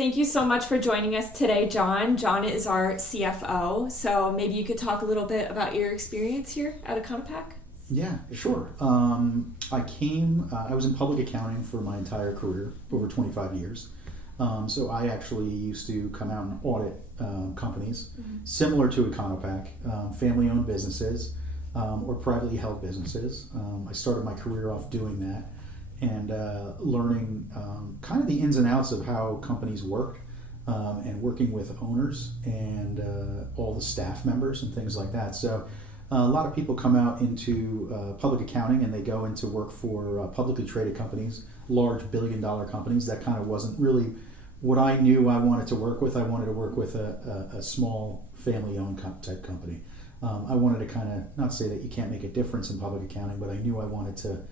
Thank you so much for joining us today, John. John is our CFO, so maybe you could talk a little bit about your experience here at Econo-Pak. Yeah, sure. I was in public accounting for my entire career, over 25 years. So I actually used to come out and audit companies similar to Econo-Pak, family-owned businesses or privately held businesses. I started my career off doing that and learning kind of the ins and outs of how companies work and working with owners and all the staff members and things like that. So a lot of people come out into public accounting and they go into work for publicly traded companies, large billion-dollar companies. That kind of wasn't really what I knew I wanted to work with. I wanted to work with a small family-owned type company. I wanted to kind of, not say that you can't make a difference in public accounting, but I knew I wanted to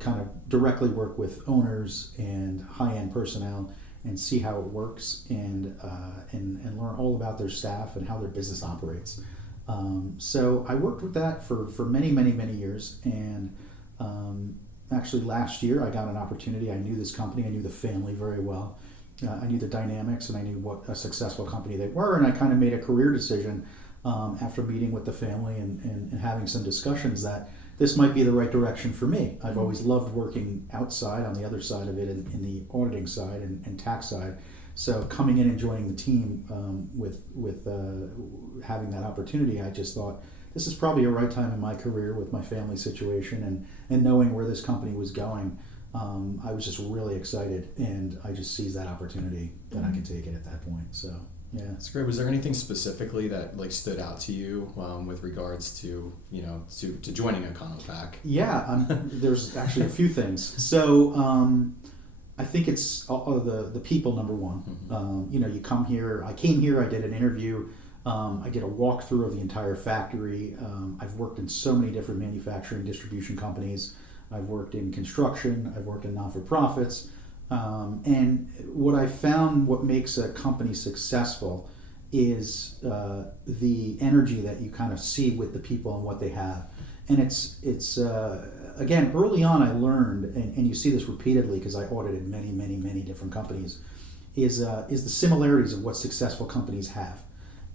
kind of directly work with owners and high-end personnel and see how it works and learn all about their staff and how their business operates. So I worked with that for many, many, many years, and actually last year I got an opportunity. I knew this company, I knew the family very well. I knew the dynamics and I knew what a successful company they were, and I kind of made a career decision after meeting with the family and having some discussions that this might be the right direction for me. I've always loved working outside on the other side of it in the auditing side and tax side. So coming in and joining the team with having that opportunity, I just thought this is probably a right time in my career with my family situation and knowing where this company was going. I was just really excited, and I just seized that opportunity that I could take it at that point. So yeah, that's great. Was there anything specifically that stood out to you with regards to to joining Econo-Pak? Yeah, there's actually a few things. So I think it's the people, number one. You come here. I came here. I did an interview. I did a walkthrough of the entire factory. I've worked in so many different manufacturing distribution companies. I've worked in construction. I've worked in not-for-profits. And what I found, what makes a company successful is the energy that you kind of see with the people and what they have. And it's again, early on I learned, and you see this repeatedly because I audited many, many, many different companies, is the similarities of what successful companies have.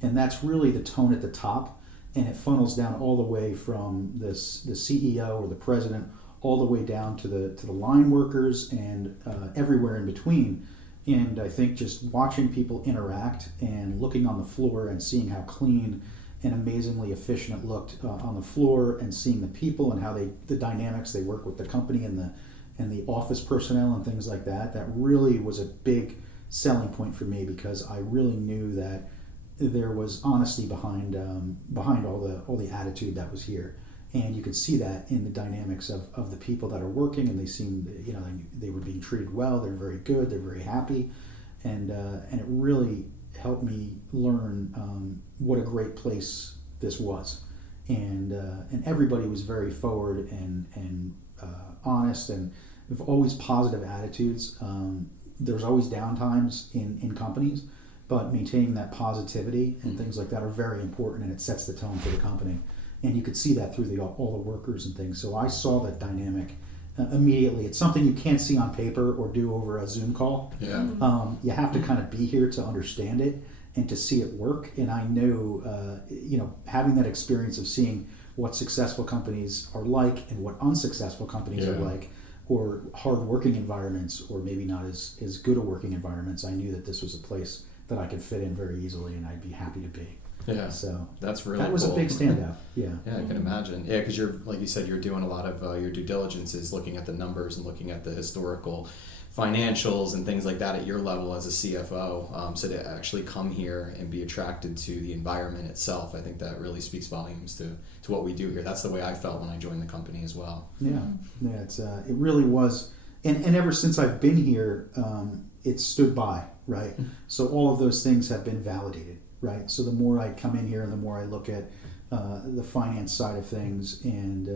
And that's really the tone at the top, and it funnels down all the way from the CEO or the president all the way down to the line workers and everywhere in between. And I think just watching people interact and looking on the floor and seeing how clean and amazingly efficient it looked on the floor, and seeing the people and how the dynamics they work with the company and the office personnel and things like that, that really was a big selling point for me, because I really knew that there was honesty behind all the attitude that was here. And you could see that in the dynamics of the people that are working, and they seemed, they were being treated well. They're very good. They're very happy, and it really helped me learn what a great place this was, and everybody was very forward and honest, and with always positive attitudes. There's always downtimes in companies, but maintaining that positivity and things like that are very important, and it sets the tone for the company. And you could see that through all the workers and things. So I saw that dynamic immediately. It's something you can't see on paper or do over a Zoom call. Yeah. You have to kind of be here to understand it and to see it work. And I knew, having that experience of seeing what successful companies are like and what unsuccessful companies are like, or hard working environments, or maybe not as good a working environments, I knew that this was a place that I could fit in very easily and I'd be happy to be. Yeah, so that's really that was cool. a big standout. Yeah, I can imagine. Yeah, because you're, like you said, you're doing a lot of your due diligence is looking at the numbers and looking at the historical financials and things like that at your level as a CFO. So to actually come here and be attracted to the environment itself, I think that really speaks volumes to what we do here. That's the way I felt when I joined the company as well. Yeah, it's it really was, and ever since I've been here, it's stood by, right? So all of those things have been validated. Right. So the more I come in here and the more I look at the finance side of things and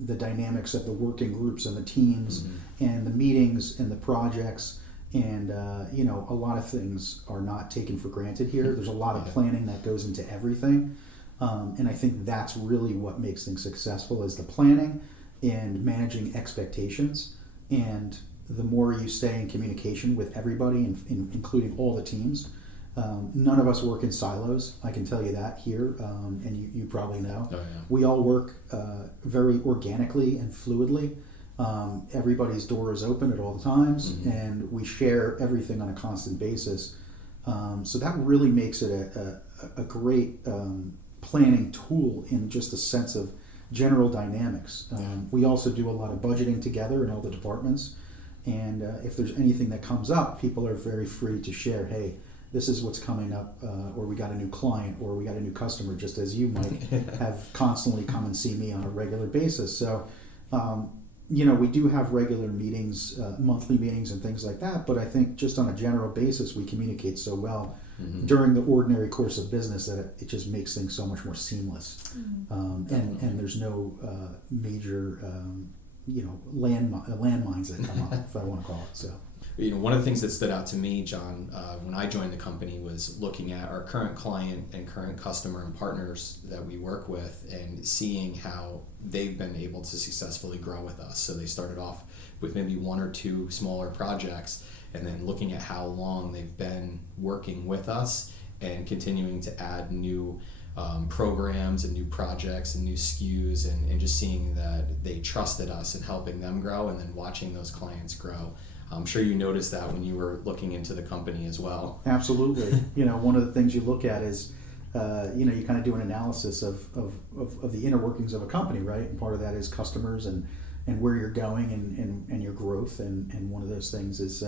the dynamics of the working groups and the teams and the meetings and the projects and, a lot of things are not taken for granted here. There's a lot of planning that goes into everything. And I think that's really what makes things successful, is the planning and managing expectations. And the more you stay in communication with everybody, including all the teams. None of us work in silos, I can tell you that here, and you probably know. Oh, yeah. We all work very organically and fluidly. Everybody's door is open at all times, and we share everything on a constant basis. So that really makes it a great planning tool in just a sense of general dynamics. We also do a lot of budgeting together in all the departments, and if there's anything that comes up, people are very free to share, hey, this is what's coming up, or we got a new client, or we got a new customer, just as you might have constantly come and see me on a regular basis. So, we do have regular meetings, monthly meetings and things like that, but I think just on a general basis, we communicate so well during the ordinary course of business that it just makes things so much more seamless. And there's no major, landmines that come up, if I want to call it so. One of the things that stood out to me, John, when I joined the company was looking at our current client and current customer and partners that we work with and seeing how they've been able to successfully grow with us. So they started off with maybe one or two smaller projects, and then looking at how long they've been working with us and continuing to add new programs and new projects and new SKUs, and just seeing that they trusted us in helping them grow, and then watching those clients grow. I'm sure you noticed that when you were looking into the company as well. Absolutely. One of the things you look at is, you kind of do an analysis of the inner workings of a company, right? And part of that is customers and where you're going and your growth. And one of those things is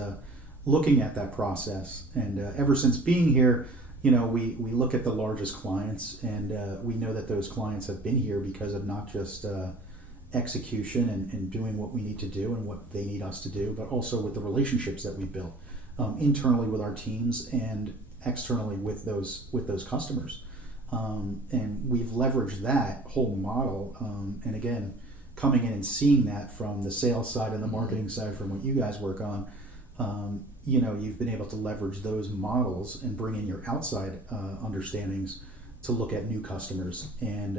looking at that process. And ever since being here, we look at the largest clients, and we know that those clients have been here because of not just execution and doing what we need to do and what they need us to do, but also with the relationships that we built internally with our teams and externally with those customers. And we've leveraged that whole model. And again, coming in and seeing that from the sales side and the marketing side, from what you guys work on, you've been able to leverage those models and bring in your outside understandings to look at new customers. And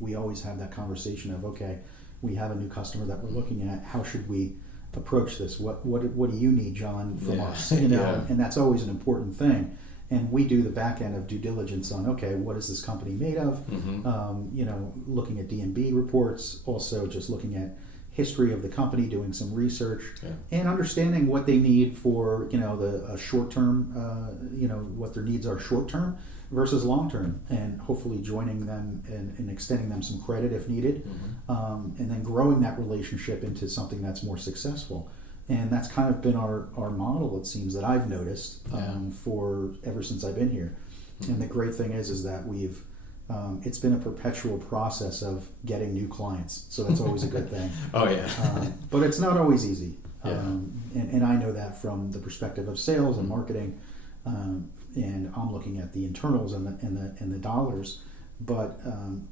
we always have that conversation of, okay, we have a new customer that we're looking at, how should we approach this? What do you need, John, from us? And that's always an important thing. And we do the back end of due diligence on, okay, what is this company made of? Looking at D&B reports, also just looking at history of the company, doing some research, and understanding what they need for the short term, what their needs are short term versus long term, and hopefully joining them and extending them some credit if needed, and then growing that relationship into something that's more successful. And that's kind of been our model, it seems, that I've noticed for ever since I've been here. And the great thing is that we've it's been a perpetual process of getting new clients, so that's always a good thing. But it's not always easy, and I know that from the perspective of sales and marketing, and I'm looking at the internals and the dollars. But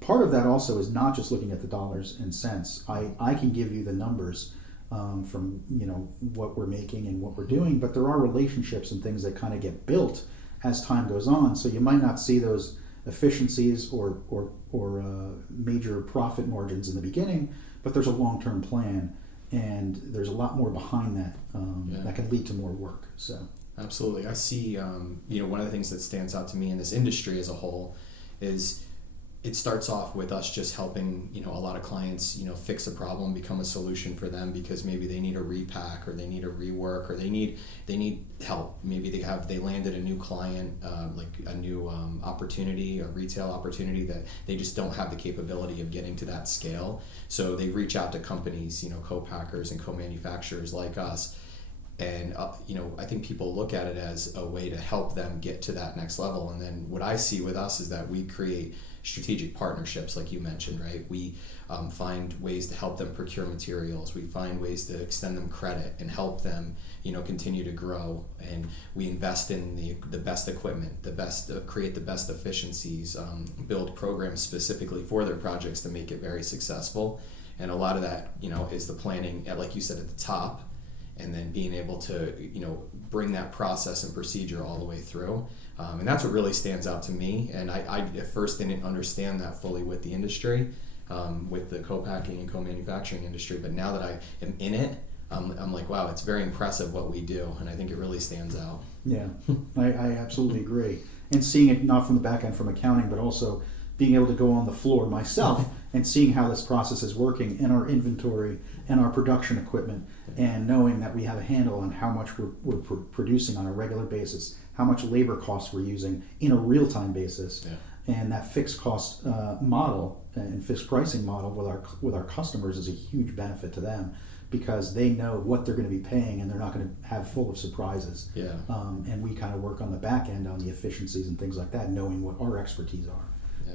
part of that also is not just looking at the dollars and cents. I can give you the numbers from what we're making and what we're doing, but there are relationships and things that kind of get built as time goes on. So you might not see those efficiencies or major profit margins in the beginning, but there's a long-term plan, and there's a lot more behind that that can lead to more work. So absolutely, I see. One of the things that stands out to me in this industry as a whole is it starts off with us just helping a lot of clients fix a problem, become a solution for them, because maybe they need a repack or they need a rework or they need help. Maybe they landed a new client, like a new opportunity, a retail opportunity that they just don't have the capability of getting to that scale. So they reach out to companies, co-packers and co-manufacturers like us. And I think people look at it as a way to help them get to that next level. And then what I see with us is that we create strategic partnerships, like you mentioned, right? We find ways to help them procure materials. We find ways to extend them credit and help them, continue to grow. And we invest in the best equipment, create the best efficiencies, build programs specifically for their projects to make it very successful. And a lot of that, is the planning, like you said, at the top, and then being able to, bring that process and procedure all the way through. And that's what really stands out to me. And I at first didn't understand that fully with the industry, with the co-packing and co-manufacturing industry. But now that I am in it, I'm like, wow, it's very impressive what we do, and I think it really stands out. Yeah, I absolutely agree. And seeing it not from the back end from accounting, but also being able to go on the floor myself and seeing how this process is working in our inventory and our production equipment, and knowing that we have a handle on how much we're producing on a regular basis, how much labor costs we're using in a real-time basis, and that fixed cost model and fixed pricing model with our customers is a huge benefit to them, because they know what they're going to be paying and they're not going to have full of surprises. And we kind of work on the back end on the efficiencies and things like that, knowing what our expertise are.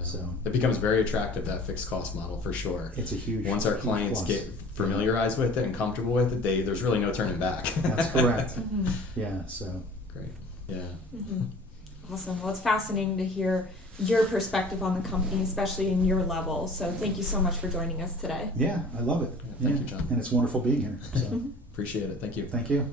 So it becomes very attractive, that fixed cost model, for sure. It's a huge, once our clients get familiarized with it and comfortable with it, there's really no turning back. That's correct. Yeah, so great. Yeah. Awesome. Well, it's fascinating to hear your perspective on the company, especially in your level. So thank you so much for joining us today. Yeah, I love it. Thank you, John. And it's wonderful being here. So. Appreciate it. Thank you. Thank you.